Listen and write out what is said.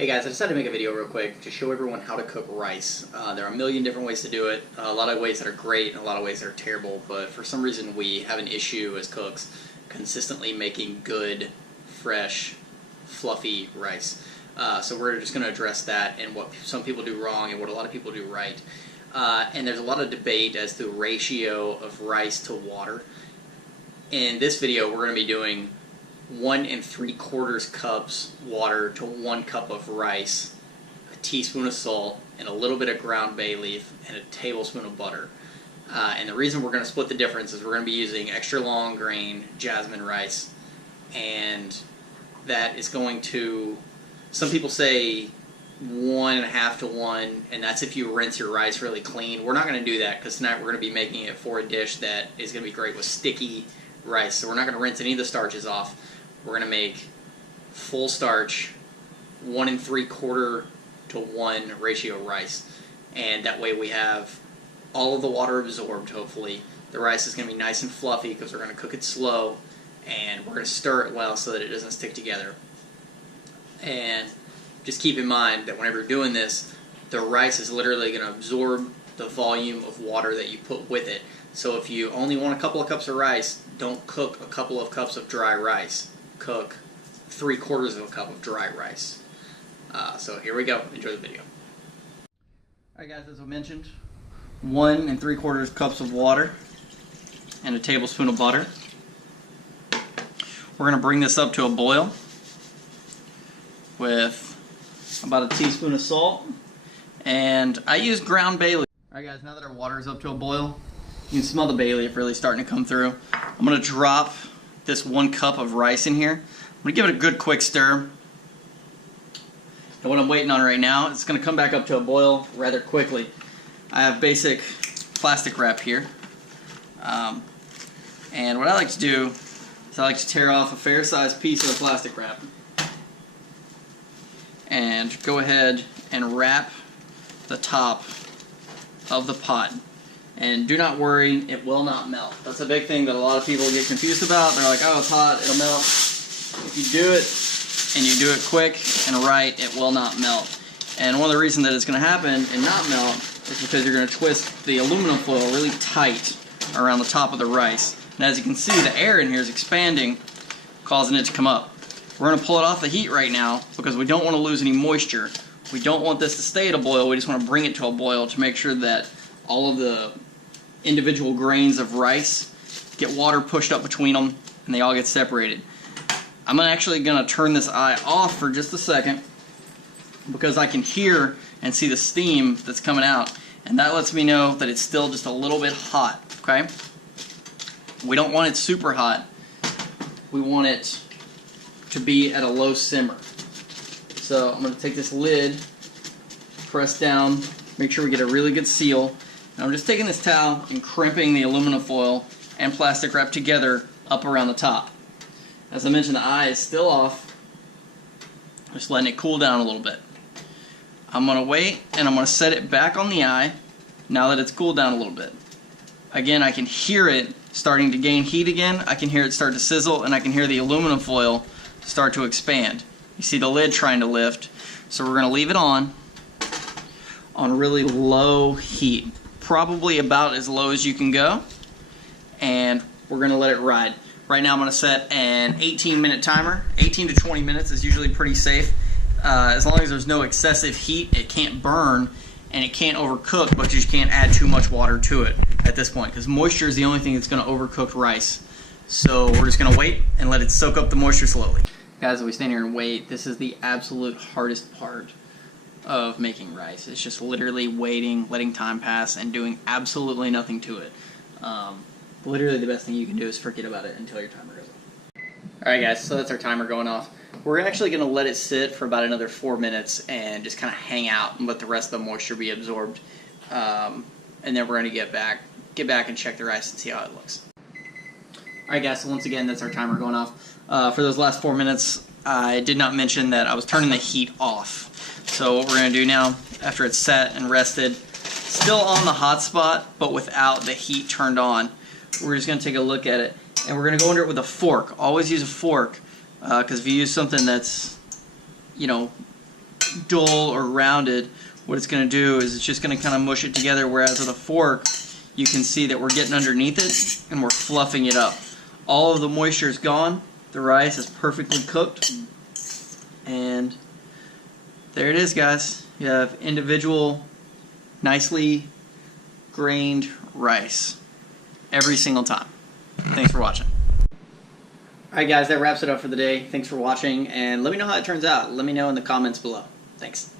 Hey guys, I decided to make a video real quick to show everyone how to cook rice. There are a million different ways to do it, a lot of ways that are great and a lot of ways that are terrible, but for some reason we have an issue as cooks consistently making good, fresh, fluffy rice. So we're just going to address that and what some people do wrong and what a lot of people do right. And there's a lot of debate as to the ratio of rice to water. In this video we're going to be doing 1 3/4 cups water to 1 cup of rice, a teaspoon of salt, and a little bit of ground bay leaf, and a tablespoon of butter. And the reason we're going to split the difference is we're going to be using extra long grain jasmine rice, and that is going to, some people say 1.5 to 1, and that's if you rinse your rice really clean. We're not going to do that because tonight we're going to be making it for a dish that is going to be great with sticky rice. So we're not going to rinse any of the starches off. We're going to make full starch 1 3/4 to 1 ratio rice, and that way we have all of the water absorbed. Hopefully the rice is going to be nice and fluffy because we're going to cook it slow, and we're going to stir it well so that it doesn't stick together. And just keep in mind that whenever you're doing this, the rice is literally going to absorb the volume of water that you put with it. So if you only want a couple of cups of rice, don't cook a couple of cups of dry rice. Cook 3/4 of a cup of dry rice. So here we go. Enjoy the video. Alright guys, as I mentioned, 1 3/4 cups of water and a tablespoon of butter. We're going to bring this up to a boil with about a teaspoon of salt, and I use ground bay leaf. Alright guys, now that our water is up to a boil, you can smell the bay leaf really starting to come through. I'm going to drop this 1 cup of rice in here. I'm going to give it a good quick stir. And what I'm waiting on right now, it's going to come back up to a boil rather quickly. I have basic plastic wrap here. And what I like to do is I like to tear off a fair sized piece of the plastic wrap and go ahead and wrap the top of the pot. And do not worry, it will not melt. That's a big thing that a lot of people get confused about. They're like, oh, it's hot, it'll melt. If you do it, and you do it quick and right, it will not melt. And one of the reasons that it's going to happen and not melt is because you're going to twist the aluminum foil really tight around the top of the rice. And as you can see, the air in here is expanding, causing it to come up. We're going to pull it off the heat right now because we don't want to lose any moisture. We don't want this to stay at a boil, we just want to bring it to a boil to make sure that all of the individual grains of rice get water pushed up between them and they all get separated. I'm actually going to turn this eye off for just a second because I can hear and see the steam that's coming out, and that lets me know that it's still just a little bit hot. Okay? We don't want it super hot. We want it to be at a low simmer. So I'm going to take this lid, press down, make sure we get a really good seal. And I'm just taking this towel and crimping the aluminum foil and plastic wrap together up around the top. As I mentioned, the eye is still off. Just letting it cool down a little bit. I'm going to wait and I'm going to set it back on the eye now that it's cooled down a little bit. Again, I can hear it starting to gain heat again. I can hear it start to sizzle, and I can hear the aluminum foil start to expand. You see the lid trying to lift. So we're going to leave it on really low heat. Probably about as low as you can go, and we're going to let it ride. Right now I'm going to set an 18-minute timer. 18 to 20 minutes is usually pretty safe. As long as there's no excessive heat, it can't burn and it can't overcook, but you can't add too much water to it at this point because moisture is the only thing that's going to overcook rice. So we're just going to wait and let it soak up the moisture slowly. Guys, as we stand here and wait, this is the absolute hardest part of making rice. It's just literally waiting, letting time pass, and doing absolutely nothing to it. Literally the best thing you can do is forget about it until your timer goes off. Alright guys, so that's our timer going off. We're actually going to let it sit for about another 4 minutes and just kind of hang out and let the rest of the moisture be absorbed. And then we're going to get back and check the rice and see how it looks. Alright guys, so once again, that's our timer going off. For those last 4 minutes, I did not mention that I was turning the heat off. So what we're going to do now, after it's set and rested, still on the hot spot, but without the heat turned on, we're just going to take a look at it, and we're going to go under it with a fork. Always use a fork, because if you use something that's, you know, dull or rounded, what it's going to do is it's just going to kind of mush it together, whereas with a fork, you can see that we're getting underneath it and we're fluffing it up. All of the moisture is gone. The rice is perfectly cooked. And there it is, guys. You have individual, nicely grained rice every single time. Thanks for watching. Alright guys, that wraps it up for the day. Thanks for watching, and let me know how it turns out. Let me know in the comments below. Thanks.